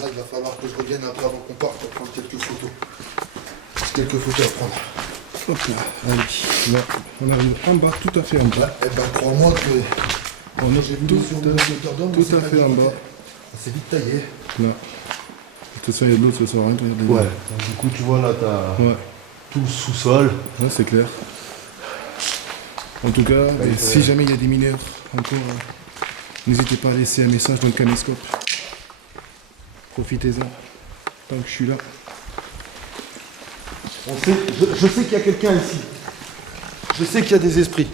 Là, il va falloir que je revienne un peu avant qu'on parte pour prendre quelques photos. Quelques photos à prendre. Hop là, allez. Là, on arrive en bas, tout à fait en bas. Eh ben, crois-moi que On est j'ai vu tout, sur mon moteur d'homme, tout c'est à pas fait en vite. bas. C'est vite taillé. Là. De toute façon, il y a de l'eau, ça sert à rien de regarder. Ouais. Donc, du coup, tu vois là, t'as Ouais, tout le sous-sol. ouais, c'est clair. En tout cas, et si jamais il y a des mineurs encore, n'hésitez pas à laisser un message dans le caméscope. Profitez-en. Tant que je suis là. On sait, je sais qu'il y a quelqu'un ici. Je sais qu'il y a des esprits.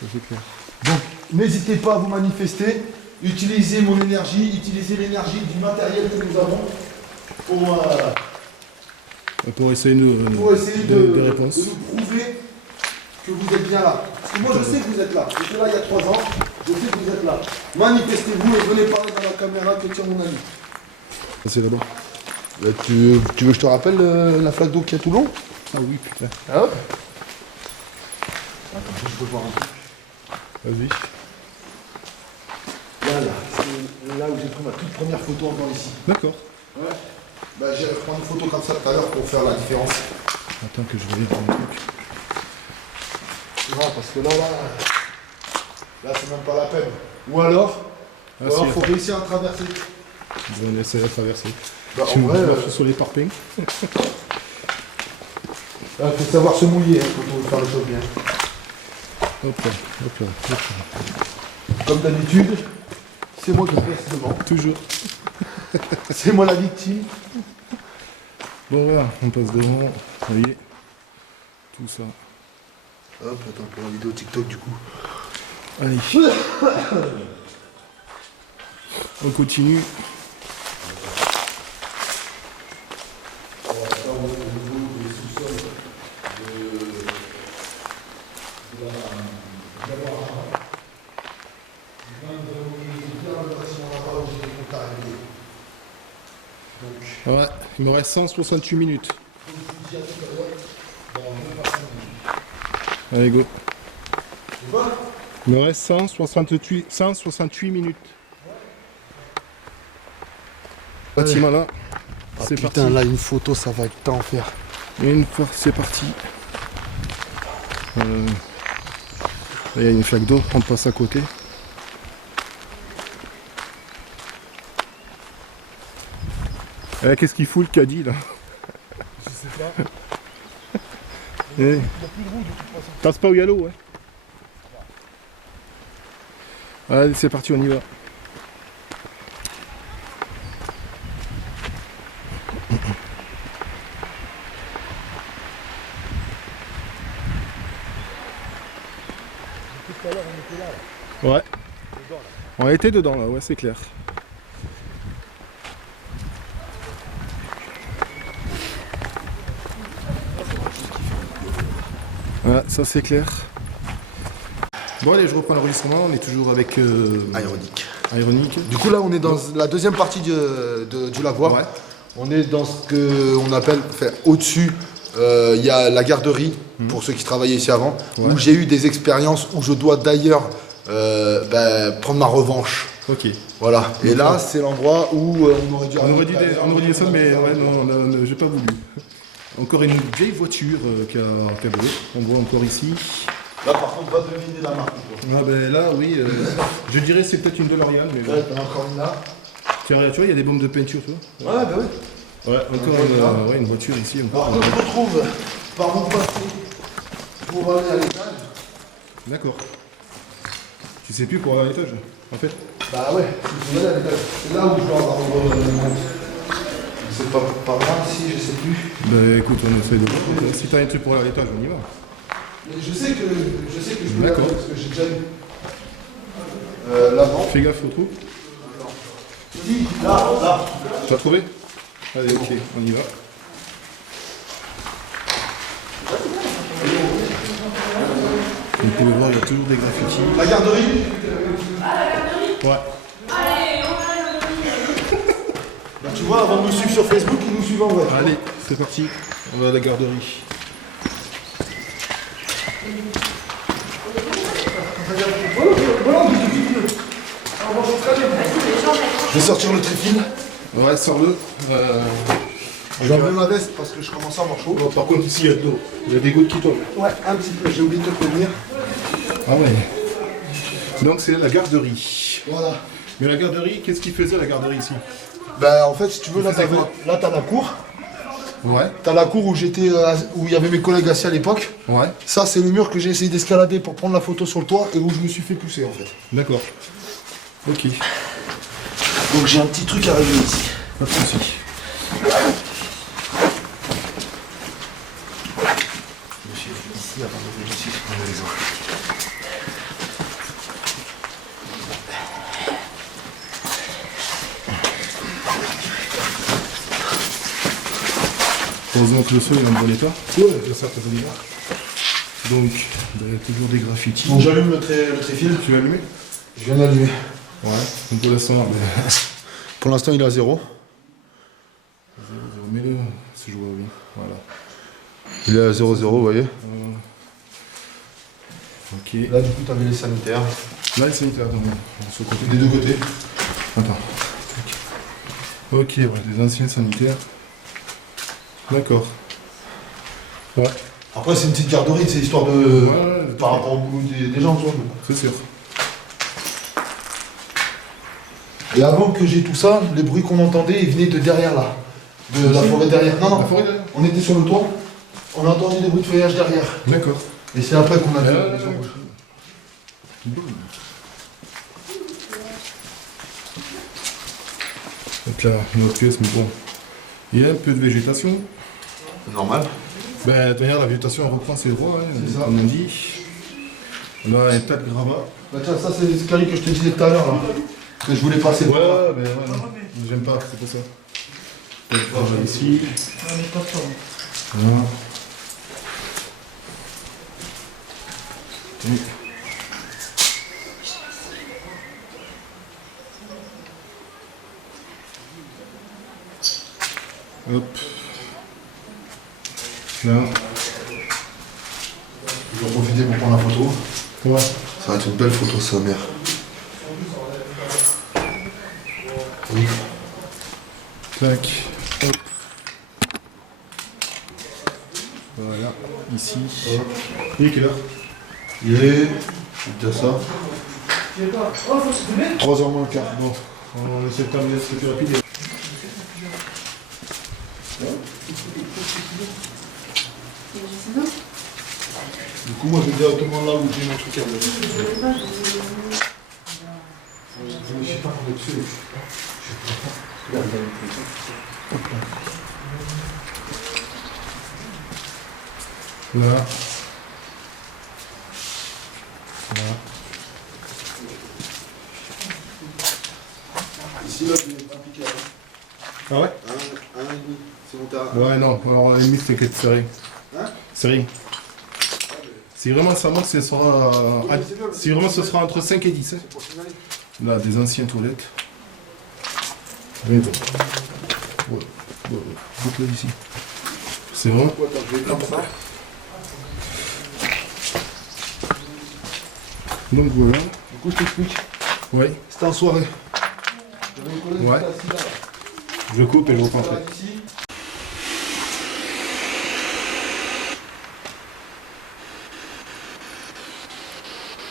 Ça, c'est clair. Donc, n'hésitez pas à vous manifester. Utilisez mon énergie, utilisez l'énergie du matériel que nous avons pour Pour essayer de réponses. nous prouver que vous êtes bien là. Parce que moi je sais que vous êtes là. J'étais là il y a 3 ans, je sais que vous êtes là. Manifestez-vous et venez parler dans la caméra que tient mon ami. Ça, c'est là-bas. Tu veux que je te rappelle la flaque d'eau qu'il y a tout long? Ah oui, putain. Ah ouais. Attends, je peux voir un truc. Vas-y. Là, c'est là où j'ai pris ma toute première photo encore ici. D'accord. Ouais. Bah j'ai pris une photo comme ça tout à l'heure pour faire la différence. Attends que je revienne pour un truc. Non, parce que là, c'est même pas la peine. Ou alors, faut réussir à traverser. On essaie de traverser. Bah, Tu en me vrai, marches sur les parpaings. faut savoir se mouiller quand on veut faire les choses bien. Hop là, hop là, hop là. Comme d'habitude, c'est moi qui passe devant. Toujours. C'est moi la victime. Bon voilà, on passe devant. Vous voyez. Tout ça. Hop, attends pour la vidéo TikTok du coup. Allez. On continue. Ouais, il me reste 168 minutes. Allez, go. Il me reste 168 minutes. Bâtiment là. C'est Putain, parti. là une photo ça va être temps à faire. Et une fois, c'est parti. Là, il y a une flaque d'eau, on passe à côté. Qu'est-ce qu'il fout le caddie là? Je sais pas. Eh, Il n'y a plus de roue de toute façon. passe pas où il y a l'eau, ouais. Allez, c'est parti, on y va. Tout à l'heure on était là. Ouais. On était dedans là, ouais, c'est clair. Ouais, ça c'est clair. Bon allez, je reprends l'enregistrement, on est toujours avec Ironique. Ironique. Du coup là on est dans la deuxième partie du lavoir. Ouais. On est dans ce qu'on appelle, enfin, au-dessus, il y a la garderie, pour ceux qui travaillaient ici avant, Ouais. où j'ai eu des expériences où je dois d'ailleurs prendre ma revanche. Ok. Voilà. Et là, c'est l'endroit où on aurait dû... On aurait dit ça, mais ouais, non, j'ai pas voulu. Encore une vieille voiture qui a brûlé. On voit encore ici. Là, par contre, va deviner la marque. Ah ben là, oui, je dirais c'est peut-être une DeLorean, mais bon. Ouais, t'en as encore une là. Tiens, regarde, tu vois, il y a des bombes de peinture, tu vois. Ouais, bah oui. Ouais, encore une voiture ici. Alors, Encore. on se retrouve par où passer pour aller à l'étage. D'accord. Tu sais plus pour aller à l'étage, en fait. Bah ouais, il faut aller à l'étage. C'est là où je dois avoir le monde. C'est pas par là, si, je sais plus. Bah écoute, on essaie de voir. Si t'as un truc pour aller à l'étage, on y va. Mais je sais que je peux D'accord. aller parce que j'ai déjà eu l'avant. Fais gaffe au trou. Si, là. T'as trouvé? Allez, ok, on y va. Vous pouvez voir, il y a toujours des graffitis. La garderie. Ouais. Bah, tu vois, avant de nous suivre sur Facebook, ils nous suivent en vrai. Allez, c'est parti. On va à la garderie. Je vais sortir le trifine. Ouais, sors-le. Je vais enlever ma veste parce que je commence à avoir chaud. Par contre, ici, il y a de l'eau. Il y a des gouttes qui tombent. Ouais, un petit peu, j'ai oublié de te prévenir. Ah ouais. Donc, c'est la garderie. Voilà. Mais la garderie, qu'est-ce qu'il faisait la garderie ici? Bah en fait, si tu veux, là, faisait quoi t'as la cour. Ouais. T'as la cour où j'étais, où il y avait mes collègues assis à l'époque. Ouais. Ça, c'est le mur que j'ai essayé d'escalader pour prendre la photo sur le toit et où je me suis fait pousser en fait. D'accord. Ok. Donc j'ai un petit truc à régler ici. Pas de soucis. Je suis ici avant de venir ici sur la maison. Heureusement que le sol est en bon état. Ouais. Ça peut venir. Donc, toujours des graffitis. Donc j'allume le tréfil. Tu l'as allumé? Je viens d'allumer. Ouais. Donc pour l'instant, Pour l'instant il est à 0. mets-le, si je vois bien. Voilà. Il est à 0,0, vous voyez. Ok. Là du coup tu avais les sanitaires. Là, c'est une terre, sur le côté. Des deux côtés. Attends. Ok, ouais, des anciens sanitaires. D'accord. Ouais, Après c'est une petite garderie, c'est histoire de. Ouais, par rapport au boulot des gens, tu vois. c'est sûr. Et avant que j'ai tout ça, les bruits qu'on entendait, ils venaient de derrière là. De la forêt derrière. Non, non. La forêt derrière. On était sur le toit. On a entendu des bruits de feuillage derrière. D'accord. Et c'est après qu'on a vu. Donc là, une autre pièce, mais bon. Il y a un peu de végétation. Normal. Ben, derrière, la végétation, elle reprend ses droits, hein, C'est ça. comme on dit. On a un tas de gravats. Bah tiens, ça c'est le scali que je te disais tout à l'heure là. Que je voulais passer. Ouais, ben ouais, j'aime pas, c'est pour ça. Donc, voilà, ici. Voilà. Oui. Hop. Là. Je vais en profiter pour prendre la photo. Ouais. Ça va être une belle photo sa mère. Oui. Tac. Hop. Voilà. Ici. Hop. Il est quelle heure? Il est. Je vais te dire ça. 3h moins le quart. Bon. On essaie de terminer ce plus rapide. Du coup, moi je vais directement là où j'ai mon truc à mettre. Je ne sais pas qu'on est dessus. Là. Là. Ici, là, je vais appliquer à Ah ouais? 1,5. C'est mon terrain. Ouais, non. Alors, à la limite, t'inquiète, c'est rien. Hein? C'est rien. Si vraiment ça monte, ce sera, si vraiment ce sera entre 5 et 10. Hein. Pour signaler. Là, des anciennes toilettes. Rien d'autre. Ouais. Donc là, ici. C'est vrai? Attends, je vais comme ça. Donc voilà. Du coup, je t'explique. Ouais. C'était en soirée. J'avais une collègue Ouais. qui était assise là. Je coupe et je reprends Voilà, après. ici.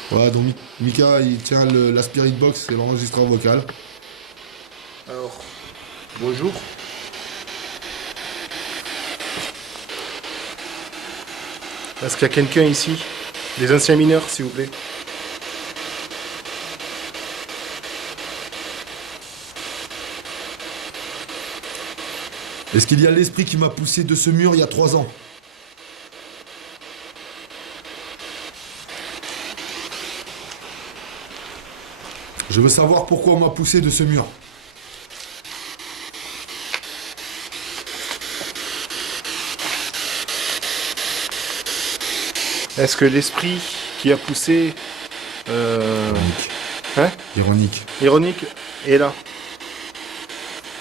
Voilà, donc Mika, il tient la Spirit Box et l'enregistreur vocal. Alors, bonjour. Est-ce qu'il y a quelqu'un ici? Des anciens mineurs, s'il vous plaît. Est-ce qu'il y a l'esprit qui m'a poussé de ce mur il y a 3 ans? Je veux savoir pourquoi on m'a poussé de ce mur. Est-ce que l'esprit qui a poussé... Hein? Ironique. Ironique est là.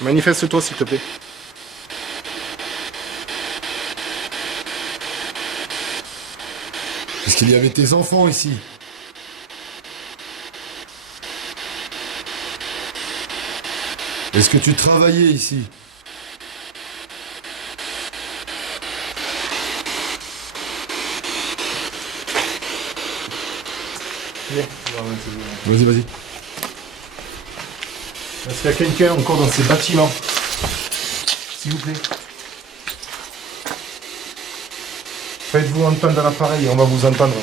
Manifeste-toi, s'il te plaît. Est-ce qu'il y avait tes enfants ici? Est-ce que tu travaillais ici? Vas-y, vas-y. Est-ce qu'il y a quelqu'un encore dans ces bâtiments? S'il vous plaît. Faites-vous entendre à l'appareil, on va vous entendre.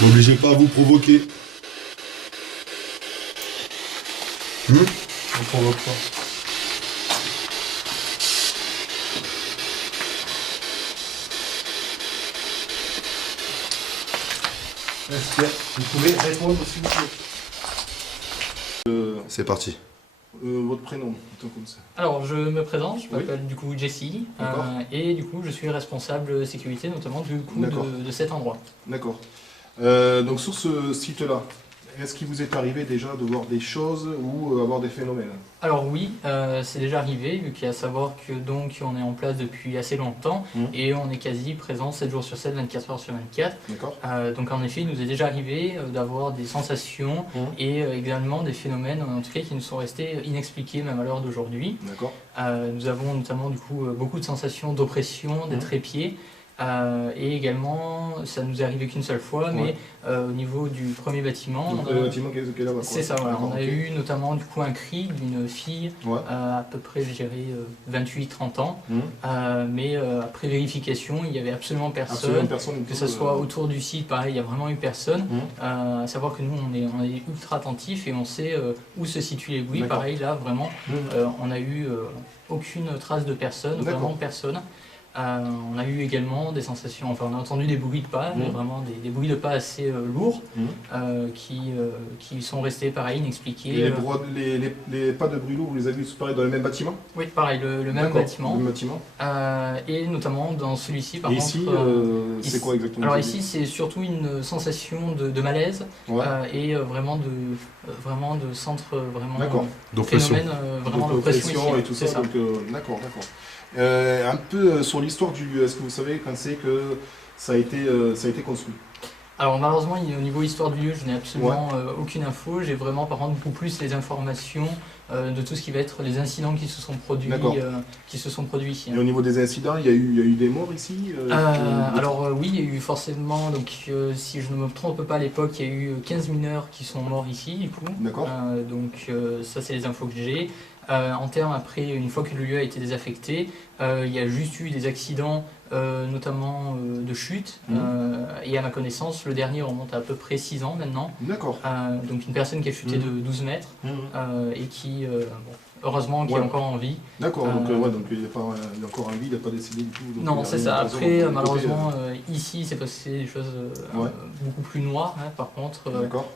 N'obligez pas à vous provoquer. On provoque pas. Est-ce que vous pouvez répondre s'il vous plaît? C'est parti. Votre prénom, plutôt comme ça. Alors, je me présente, je Oui. m'appelle du coup Jessie, D'accord. et du coup, je suis responsable sécurité, notamment du coup D'accord. de cet endroit. D'accord. Donc sur ce site-là, est-ce qu'il vous est arrivé déjà de voir des choses ou avoir des phénomènes? Alors oui, c'est déjà arrivé, vu qu'il y a à savoir que donc on est en place depuis assez longtemps, et on est quasi présent 7 jours sur 7, 24 heures sur 24. D'accord. Donc en effet, il nous est déjà arrivé d'avoir des sensations et également des phénomènes, en tout cas, qui nous sont restés inexpliqués même à l'heure d'aujourd'hui. D'accord. Nous avons notamment du coup beaucoup de sensations d'oppression, des trépieds. Et également, ça nous est arrivé qu'une seule fois, mais au niveau du premier bâtiment, Donc le bâtiment qui est là-bas, quoi. c'est ça, voilà. D'accord, On a ok. eu notamment du coup un cri d'une fille Ouais. à peu près, je dirais, 28-30 ans, mais après vérification, il n'y avait absolument personne. Absolument personne. du Que tout, ce soit autour du site, pareil, il n'y a vraiment eu personne. À savoir que nous, on est ultra attentifs et on sait où se situent les bruits. D'accord. Pareil, là, vraiment, on n'a eu aucune trace de personne, D'accord. vraiment personne. On a eu également des sensations, enfin on a entendu des bruits de pas, mais vraiment des bruits de pas assez lourds qui sont restés pareil, inexpliqués. Et les pas de bruit lourd, vous les avez vus pareil dans le même bâtiment? Oui, pareil, le même D'accord, bâtiment. le même bâtiment. Et notamment dans celui-ci, par Et contre. ici, c'est ici- quoi exactement? Alors ici, c'est surtout une sensation de malaise Ouais. et vraiment de centre, vraiment D'accord. D'oppression. phénomène, vraiment Donc, d'oppression ici. et tout C'est ça. Donc, d'accord, d'accord. Un peu sur l'histoire du lieu, est-ce que vous savez quand c'est que ça a été construit? Alors malheureusement, au niveau histoire du lieu, je n'ai absolument aucune info. J'ai vraiment par contre beaucoup plus les informations de tout ce qui va être les incidents qui se sont produits, ici. Et au niveau des incidents, il y a eu des morts ici? Alors oui, il y a eu forcément, donc si je ne me trompe pas à l'époque, il y a eu 15 mineurs qui sont morts ici du coup. D'accord. Donc ça c'est les infos que j'ai. En termes après, une fois que le lieu a été désaffecté, il y a juste eu des accidents, notamment de chute. Et à ma connaissance, le dernier remonte à peu près 6 ans maintenant. D'accord. Donc une personne qui a chuté de 12 mètres et qui, heureusement, qui est encore en vie. D'accord, donc il est encore en vie, il n'a pas décédé du tout. Donc, Non, il y a c'est rien ça. de raison, Après, donc, malheureusement, ici, c'est passé des choses beaucoup plus noires. Par contre, D'accord.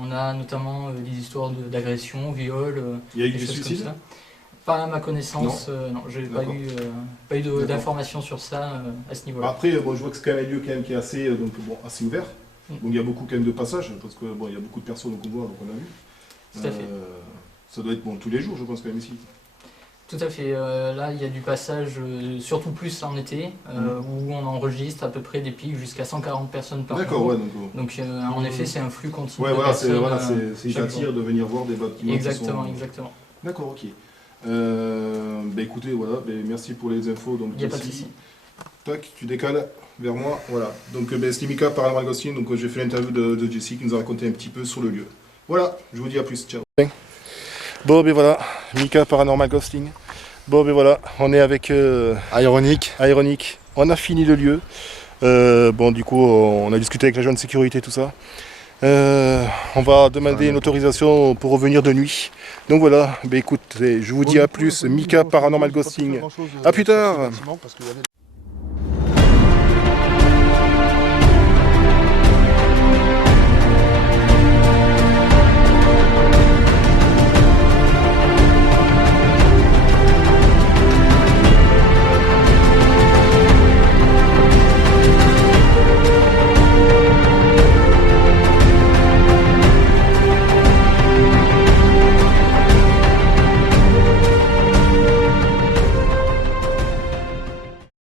on a notamment des histoires d'agression, viol, Il y a eu des des choses comme suicides? ça. Pas à ma connaissance, non, j'ai pas D'accord. eu D'accord. d'informations sur ça à ce niveau-là. Après, bon, je vois que c'est quand même un lieu quand même qui est assez, assez ouvert. Donc il y a beaucoup quand même de passages, parce que il y a beaucoup de personnes qu'on voit, donc on a vu. Tout à fait. Ça doit être tous les jours, je pense, quand même ici. Tout à fait. Là, il y a du passage, surtout plus en été, où on enregistre à peu près des pics jusqu'à 140 personnes par D'accord, jour. ouais. Donc, en effet, c'est un flux continu. Ouais, de voilà, c'est personnes, c'est chaque attire jour. de venir voir des bâtiments. Exactement, qui sont... exactement. D'accord, ok. Écoutez, voilà, merci pour les infos. Donc, Il n'y a pas de ici, souci. tac, tu décales vers moi, voilà. Donc c'était Mika Paranormal Ghosting, donc j'ai fait l'interview de Jessie qui nous a raconté un petit peu sur le lieu. Voilà, je vous dis à plus, ciao. Bon, voilà, Mika Paranormal Ghosting. Bon, voilà, on est avec Ironique. Ironique. On a fini le lieu. Du coup, on a discuté avec l'agent de sécurité, tout ça. On va demander une autorisation pour revenir de nuit. Donc voilà, écoutez, je vous dis à plus, Mika Paranormal Ghosting. À plus tard.